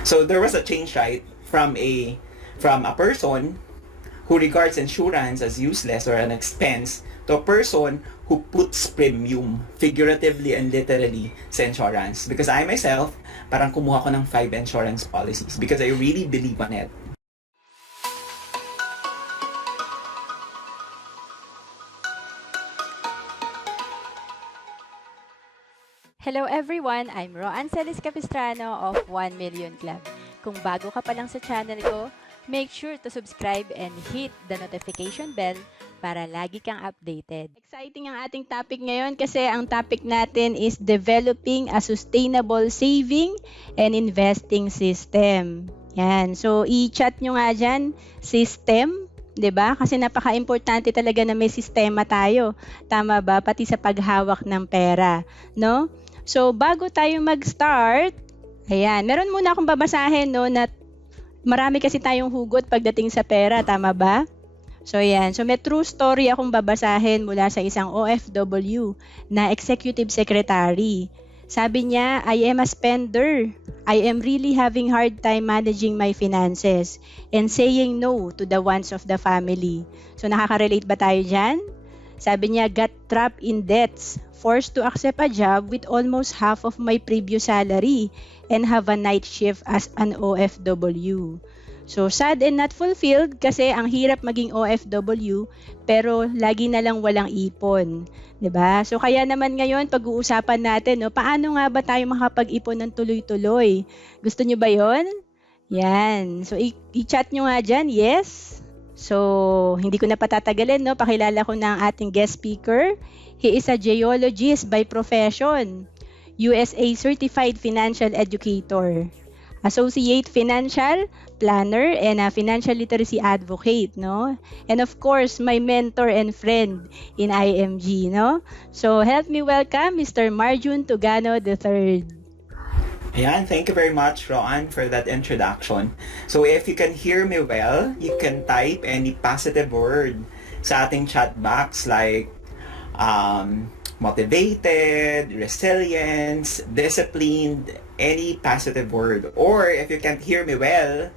So there was a change, right, from a person who regards insurance as useless or an expense to a person who puts premium, figuratively and literally, sa insurance. Because I myself, parang kumuha ko ng 5 insurance policies because I really believe on it. Hello everyone! I'm Roan Celis Capistrano of 1 Million Club. Kung bago ka pa lang sa channel ko, make sure to subscribe and hit the notification bell para lagi kang updated. Exciting ang ating topic ngayon kasi ang topic natin is developing a sustainable saving and investing system. Yan. So, i-chat nyo nga dyan, system. 'Di ba? Kasi napaka-importante talaga na may sistema tayo. Tama ba? Pati sa paghawak ng pera, no? So, bago tayo mag-start, ayan, meron muna akong babasahin, no, na marami kasi tayong hugot pagdating sa pera, tama ba? So, ayan. So, may true story akong babasahin mula sa isang OFW na executive secretary. Sabi niya, I am a spender. I am really having hard time managing my finances and saying no to the wants of the family. So, nakaka-relate ba tayo dyan? Sabi niya, got trapped in debts, forced to accept a job with almost half of my previous salary and have a night shift as an OFW. So, sad and not fulfilled kasi ang hirap maging OFW pero lagi na lang walang ipon. 'Di ba? So, kaya naman ngayon pag-uusapan natin, no, paano nga ba tayo makapag-ipon ng tuloy-tuloy? Gusto niyo ba 'yon? Yan. So, i-chat nyo nga dyan, yes? So, hindi ko na patatagalin, no? Pakilala ko na ang ating guest speaker. He is a geologist by profession, USA Certified Financial Educator, Associate Financial Planner, and a Financial Literacy Advocate, no? And of course, my mentor and friend in IMG, no? So, help me welcome Mr. Marjun Tugano III. Ayan, thank you very much, Roan, for that introduction. So if you can hear me well, you can type any positive word sa ating chat box like motivated, resilience, disciplined, any positive word. Or if you can't hear me well,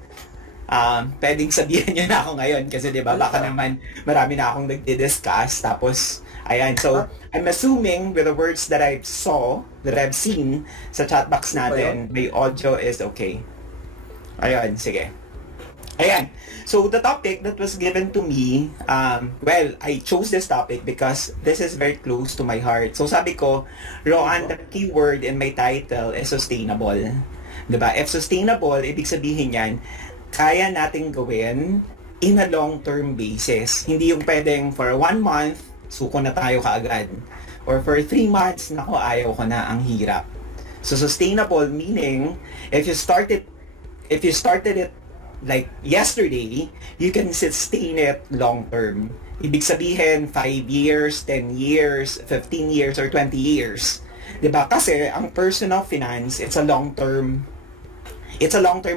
pwedeng sabihin nyo na ako ngayon kasi diba baka naman marami na akong nagdi-discuss tapos ayan, so I'm assuming with the words that I've seen sa chat box natin, may audio is okay. Ayan, sige. Ayan, so the topic that was given to me, well, I chose this topic because this is very close to my heart. So sabi ko, Roan, the key word in my title is sustainable. Diba? If sustainable, ibig sabihin yan, kaya nating gawin in a long-term basis. Hindi yung pwedeng for 1 month, suko na tayo kaagad. Or for 3 months, nako, ayaw ko na, ang hirap. So sustainable meaning, if you started it like yesterday, you can sustain it long-term. Ibig sabihin, 5 years, 10 years, 15 years, or 20 years. Diba? Kasi ang personal finance, it's a long-term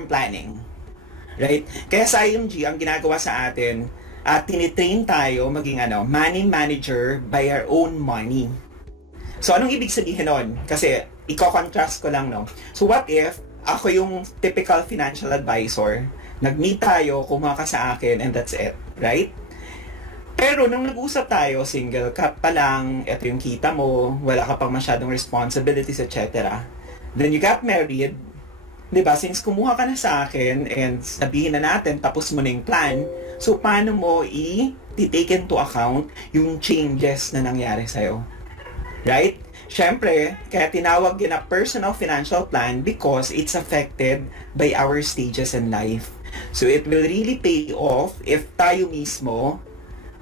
planning. Right? Kaya sa IMG, ang ginagawa sa atin, tinitrain tayo maging money manager by our own money. So, anong ibig sabihin nun? Kasi, i-contrast ko lang, no? So, what if, ako yung typical financial advisor, nag-meet tayo, kumuha ka sa akin, and that's it. Right? Pero, nung nag-usap tayo, single ka pa lang, ito yung kita mo, wala ka pang masyadong responsibilities, etc. Then, you got married, diba? Since kumuha ka na sa akin, and sabihin na natin, tapos mo na yung plan, so, paano mo i-take into account yung changes na nangyari sa'yo? Right? Siyempre, kaya tinawag yun na personal financial plan because it's affected by our stages in life. So, it will really pay off if tayo mismo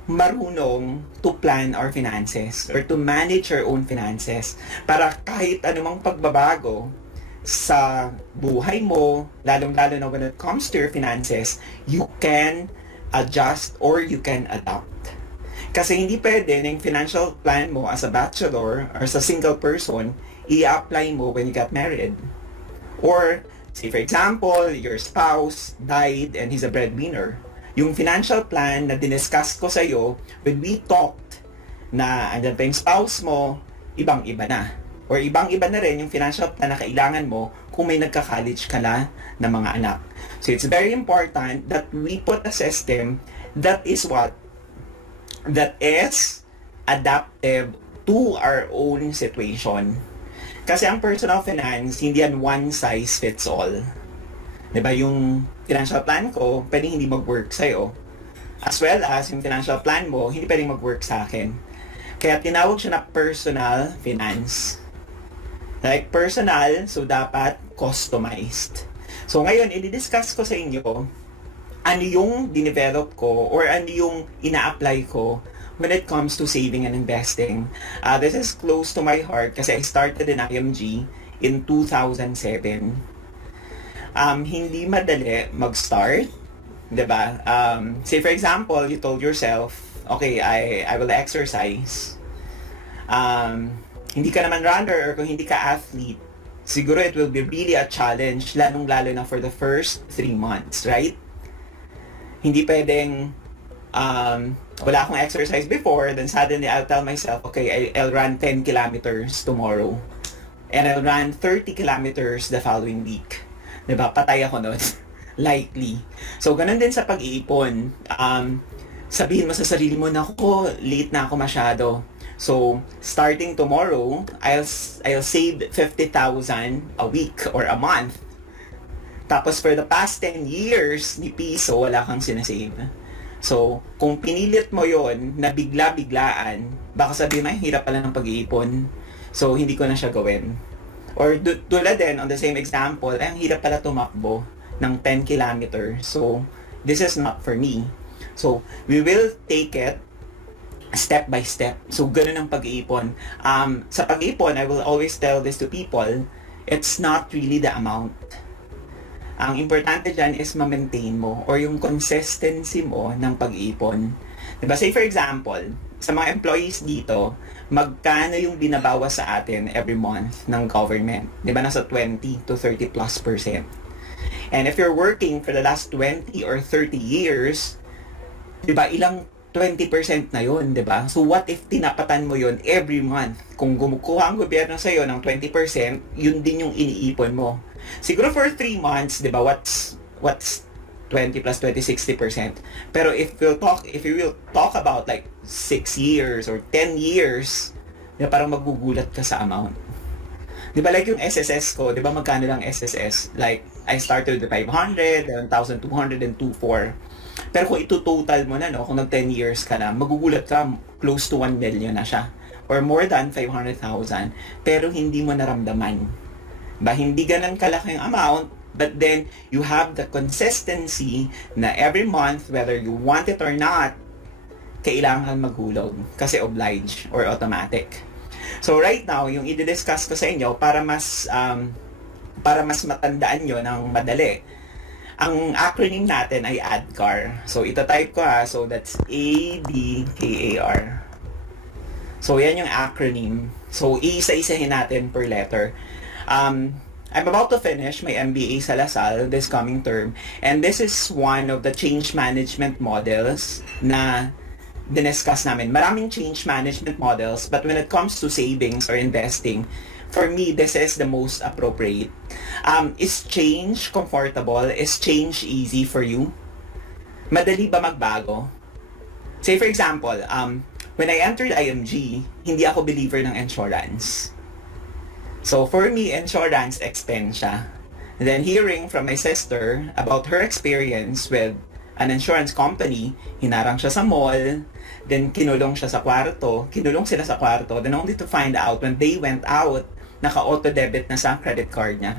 marunong to plan our finances or to manage our own finances para kahit anumang pagbabago sa buhay mo, lalong-lalo na when it comes to your finances, you can adjust or you can adapt. Kasi hindi pwede na yung financial plan mo as a bachelor or as a single person, i-apply mo when you got married. Or, say for example, your spouse died and he's a breadwinner. Yung financial plan na diniscuss ko sa'yo, when we talked na andyan pa yung spouse mo, ibang-iba na. Or ibang-iba na rin yung financial plan na kailangan mo kung may nagka-college ka na ng mga anak. So it's very important that we put a system that is what? That is adaptive to our own situation. Kasi ang personal finance, hindi yan one size fits all. Diba, yung financial plan ko, pwedeng hindi mag-work sa'yo. As well as, yung financial plan mo, hindi pwedeng mag-work sa akin. Kaya tinawag siya na personal finance. Like, personal, so dapat customized. So ngayon, i-discuss ko sa inyo ano yung dinevelop ko or ano yung ina-apply ko when it comes to saving and investing. This is close to my heart kasi I started in IMG in 2007. Hindi madali mag-start, diba? Say for example, you told yourself, okay, I will exercise. Hindi ka naman runner or kung hindi ka athlete, siguro it will be really a challenge, lalong-lalo na for the first 3 months, right? Hindi pwedeng wala akong exercise before, then suddenly I'll tell myself, okay, I'll run 10 kilometers tomorrow. And I'll run 30 kilometers the following week. Diba? Patay ako nun. Likely. So, ganun din sa pag-iipon. Sabihin mo sa sarili mo, naku, late na ako masyado. So, starting tomorrow, I'll save 50,000 a week or a month. Tapos for the past 10 years, ni piso, wala kang sinasave. So, kung pinilit mo yon na bigla-biglaan, baka sabihin mo, hirap pala ng pag-iipon. So, hindi ko na siya gawin. Or tulad din, on the same example, ang hirap pala tumakbo ng 10 kilometers. So, this is not for me. So, we will take it step by step. So, ganun ang pag-iipon. Sa pag-iipon, I will always tell this to people, it's not really the amount. Ang importante dyan is ma-maintain mo or yung consistency mo ng pag-iipon. Diba? Say for example, sa mga employees dito, magkano yung binabawas sa atin every month ng government? Diba? Nasa 20 to 30+%. And if you're working for the last 20 or 30 years, diba, ilang 20% na yun, diba? So what if tinapatan mo yun every month? Kung gumukuha ang gobyerno sa'yo ng 20%, yun din yung iniipon mo. Siguro for 3 months, diba, what's 20 plus 20, 60%. Pero if we will talk about like 6 years or 10 years, diba, parang magugulat ka sa amount. Diba like yung SSS ko, diba magkano lang SSS? Like, I started with 500, 1,200, and 2,400. Pero kung ito-total mo na, no, kung nag 10 years ka na, magugulat ka, close to 1 million na siya. Or more than 500,000. Pero hindi mo naramdaman. Ba, hindi ganun kalaki ang amount, but then you have the consistency na every month, whether you want it or not, kailangan maghulog. Kasi obliged or automatic. So right now, yung i-discuss ko sa inyo para mas matandaan nyo ng madali. Ang acronym natin ay ADKAR. So, itatype ko So, that's ADKAR. So, yan yung acronym. So, isa-isahin natin per letter. I'm about to finish my MBA sa Lasal this coming term. And this is one of the change management models na diniscuss namin. Maraming change management models, but when it comes to savings or investing, for me, this is the most appropriate. Is change comfortable? Is change easy for you? Madali ba magbago? Say for example, when I entered IMG, hindi ako believer ng insurance. So for me, insurance expense siya. And then hearing from my sister about her experience with an insurance company, hinarang siya sa mall, then kinulong sila sa kwarto, then only to find out when they went out, naka-auto-debit na sa credit card niya.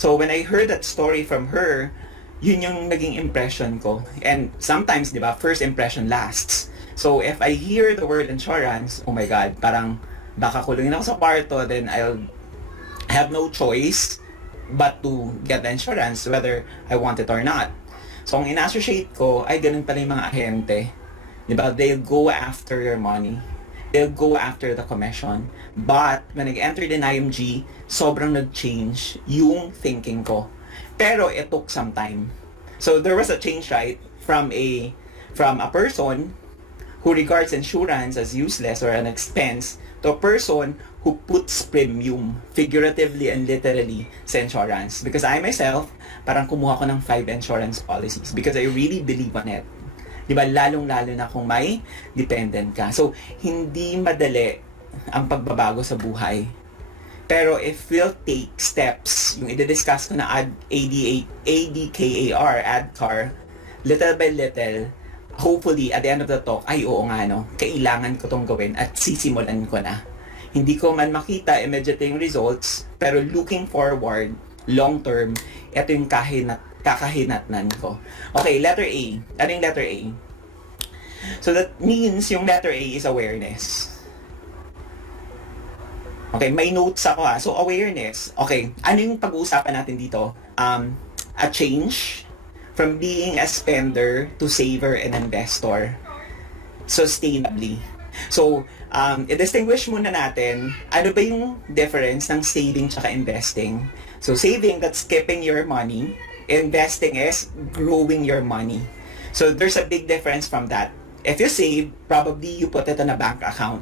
So when I heard that story from her, yun yung naging impression ko. And sometimes, di ba, first impression lasts. So if I hear the word insurance, oh my God, parang baka kulungin ako sa kwarto, then I'll have no choice but to get the insurance whether I want it or not. So ang in-associate ko ay ganun pala yung mga ahente. Di ba? They'll go after your money. They'll go after the commission. But when I entered in IMG, sobrang nag-change yung thinking ko. Pero it took some time. So there was a change, right? From a person who regards insurance as useless or an expense to a person who puts premium, figuratively and literally, sa insurance. Because I myself, parang kumuha ko ng 5 insurance policies because I really believe on it. Diba? Lalong-lalo na kung may dependent ka. So, hindi madali ang pagbabago sa buhay. Pero if we'll take steps, yung i-discuss ko na ADKAR, little by little, hopefully, at the end of the talk, ay oo nga no, kailangan ko tong gawin at sisimulan ko na. Hindi ko man makita immediate yung results, pero looking forward, long term, ito yung kakahinatnan ko. Okay, letter A. Ano yung letter A? So that means yung letter A is awareness. Okay, may notes ako ha. So awareness. Okay, ano yung pag-uusapan natin dito? A change from being a spender to saver and investor sustainably. So, i-distinguish muna natin, ano ba yung difference ng saving tsaka investing? So, saving, that's keeping your money. Investing is growing your money. So, there's a big difference from that. If you save, probably you put it on a bank account.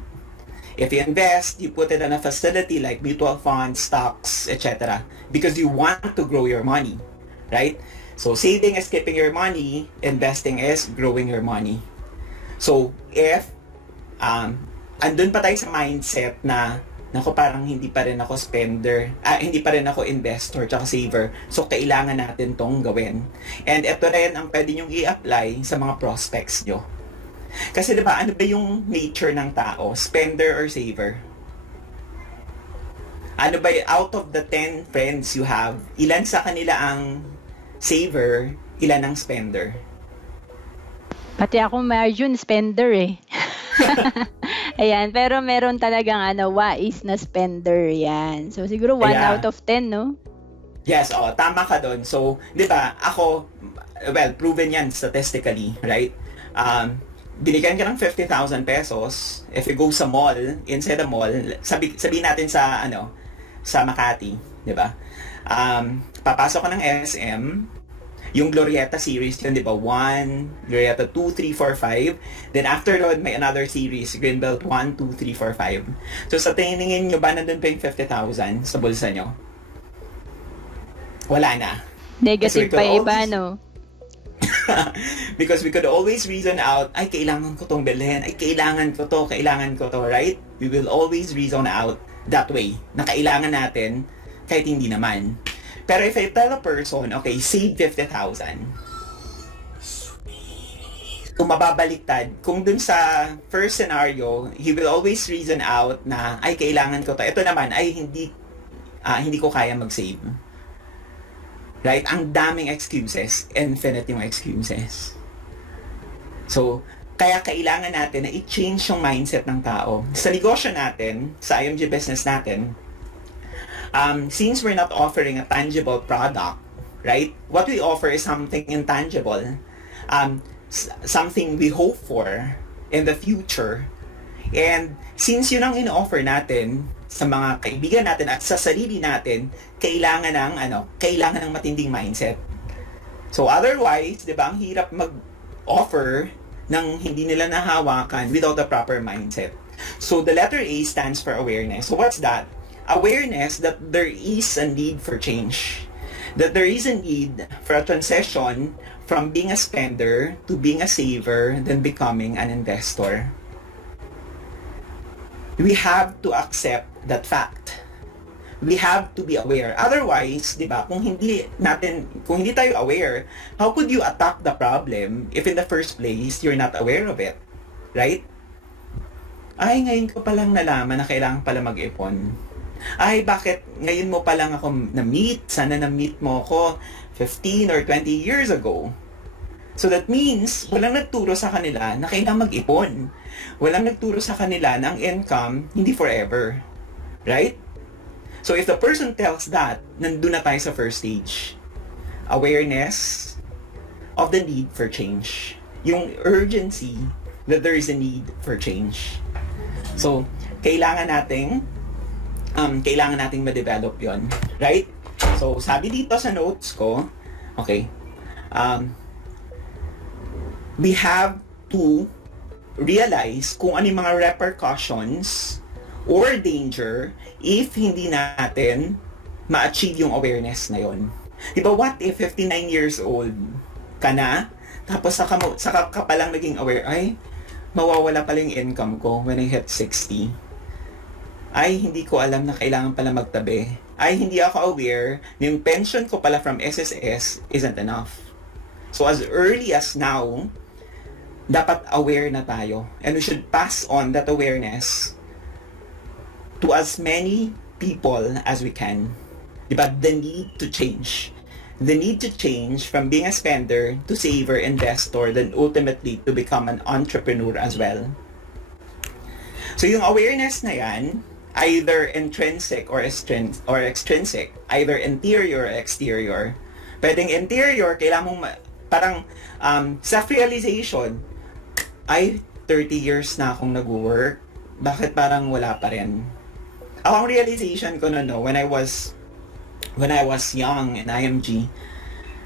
If you invest, you put it on a facility like mutual funds, stocks, etc. Because you want to grow your money, right? So, saving is keeping your money. Investing is growing your money. So, if andun pa tayo sa mindset na naku, parang hindi pa rin ako spender, hindi pa rin ako investor tsaka saver, so kailangan natin tong gawin. And ito rin ang pwede nyong i-apply sa mga prospects nyo. Kasi diba, ano ba yung nature ng tao? Spender or saver? Ano ba, out of the 10 friends you have, ilan sa kanila ang saver, ilan ang spender? Pati ako, Marjun, spender eh. Ayan, pero meron talagang wais na spender yan. So siguro 1 out of 10, no? Yes, tama ka doon. So, 'di ba, ako well, proven yan statistically, right? Binigyan ka ng 50,000 pesos, if you go sa mall, inside the mall, sabihin natin sa sa Makati, 'di ba? Papasok ka ng SM, yung Glorieta series yun, di ba? 1, Glorieta 2, 3, 4, 5. Then after that, may another series, Greenbelt 1, 2, 3, 4, 5. So sa tingin nyo ba nandun pa yung 50,000 sa bulsa nyo? Wala na. Negative pa iba, no? Because we could always reason out, ay, kailangan ko tong bilhin, ay, kailangan ko to, right? We will always reason out that way, na kailangan natin, kahit hindi naman. Pero if I tell a person, okay, save 50,000. Kung mababaliktad, kung dun sa first scenario, he will always reason out na, ay, kailangan ko to. Ito naman, ay, hindi ko kaya mag-save. Right? Ang daming excuses. Infinite yung excuses. So, kaya kailangan natin na i-change yung mindset ng tao. Sa negosyo natin, sa IMG business natin, since we're not offering a tangible product, right? What we offer is something intangible, something we hope for in the future. And since yun ang in-offer natin sa mga kaibigan natin at sa sarili natin, kailangan ng matinding mindset. So otherwise, 'di ba, ang hirap mag-offer ng hindi nila nahawakan without a proper mindset. So the letter A stands for awareness. So what's that? Awareness that there is a need for change. That there is a need for a transition from being a spender to being a saver, then becoming an investor. We have to accept that fact. We have to be aware. Otherwise, 'di ba, kung hindi tayo aware, how could you attack the problem if in the first place you're not aware of it? Right? Ay, ngayon ko palang nalaman na kailangan pala mag-ipon. Ay, bakit ngayon mo pa lang ako na-meet? Sana na-meet mo ako 15 or 20 years ago. So that means, walang nagturo sa kanila na kailangan mag-ipon. Walang nagturo sa kanila na ang income hindi forever. Right? So if the person tells that, nandun na tayo sa first stage. Awareness of the need for change. Yung urgency that there is a need for change. So, kailangan nating ma-develop yon, right? So, sabi dito sa notes ko, okay, we have to realize kung ano yung mga repercussions or danger if hindi natin ma-achieve yung awareness na yon. Diba, what if 59 years old ka na, tapos saka ka palang naging aware, ay, mawawala pala yung income ko when I hit 60. Ay, hindi ko alam na kailangan pala magtabi. Ay, hindi ako aware na yung pension ko pala from SSS isn't enough. So as early as now, dapat aware na tayo. And we should pass on that awareness to as many people as we can. Diba? The need to change. The need to change from being a spender to saver, investor, then ultimately to become an entrepreneur as well. So yung awareness na yan, either intrinsic or extrinsic, either interior or exterior. Pwedeng interior, kailangan mong parang self-realization, ay 30 years na akong nag-work, bakit parang wala pa rin? Ang realization ko na when I was young in IMG,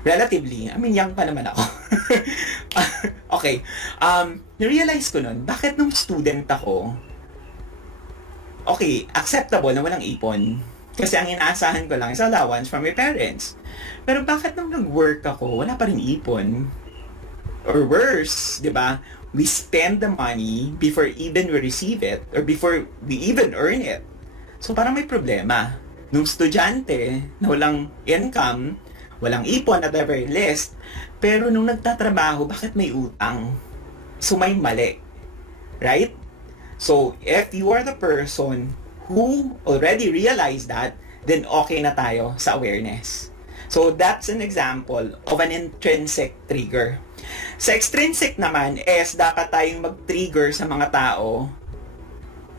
relatively, young pa naman ako. Okay. Na-realize ko nun, bakit nung student ako, okay, acceptable na walang ipon. Kasi ang inaasahan ko lang is allowance from my parents. Pero bakit nung nag-work ako, wala pa rin ipon? Or worse, di ba? We spend the money before even we receive it, or before we even earn it. So parang may problema. Nung estudyante na walang income, walang ipon at the very least, pero nung nagtatrabaho, bakit may utang? So may mali. Right? So if you are the person who already realized that, then okay na tayo sa awareness. So that's an example of an intrinsic trigger. Sa extrinsic naman is dapat tayong mag-trigger sa mga tao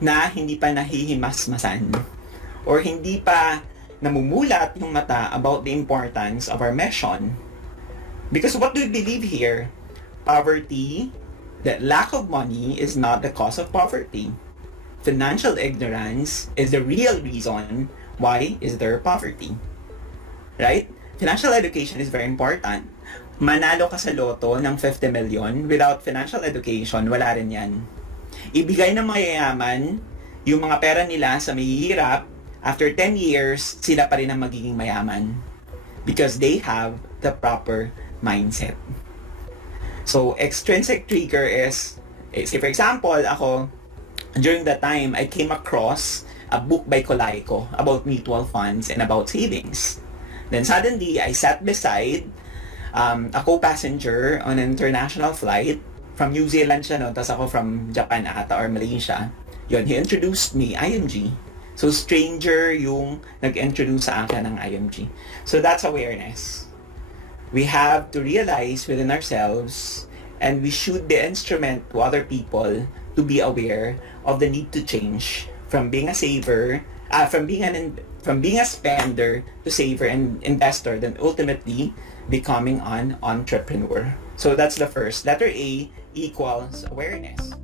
na hindi pa nahihimasmasan or hindi pa namumulat yung mata about the importance of our mission. Because what do we believe here? Poverty, that lack of money is not the cause of poverty. Financial ignorance is the real reason why is there poverty. Right? Financial education is very important. Manalo ka sa loto ng 50 million, without financial education, wala rin yan. Ibigay ng mayayaman yung mga pera nila sa mahihirap, after 10 years, sila pa rin ang magiging mayaman. Because they have the proper mindset. So, extrinsic trigger is, say for example, ako, during that time, I came across a book by Colayco about mutual funds and about savings. Then suddenly, I sat beside a co-passenger on an international flight. From New Zealand siya, no? Tapos ako from Japan ata or Malaysia. Yun, he introduced me, IMG. So, stranger yung nag-introduce sa akin ng IMG. So, that's awareness. We have to realize within ourselves, and we should be instrument to other people to be aware of the need to change from being a saver, from being a spender to saver and investor, then ultimately becoming an entrepreneur. So that's the first. Letter A equals awareness.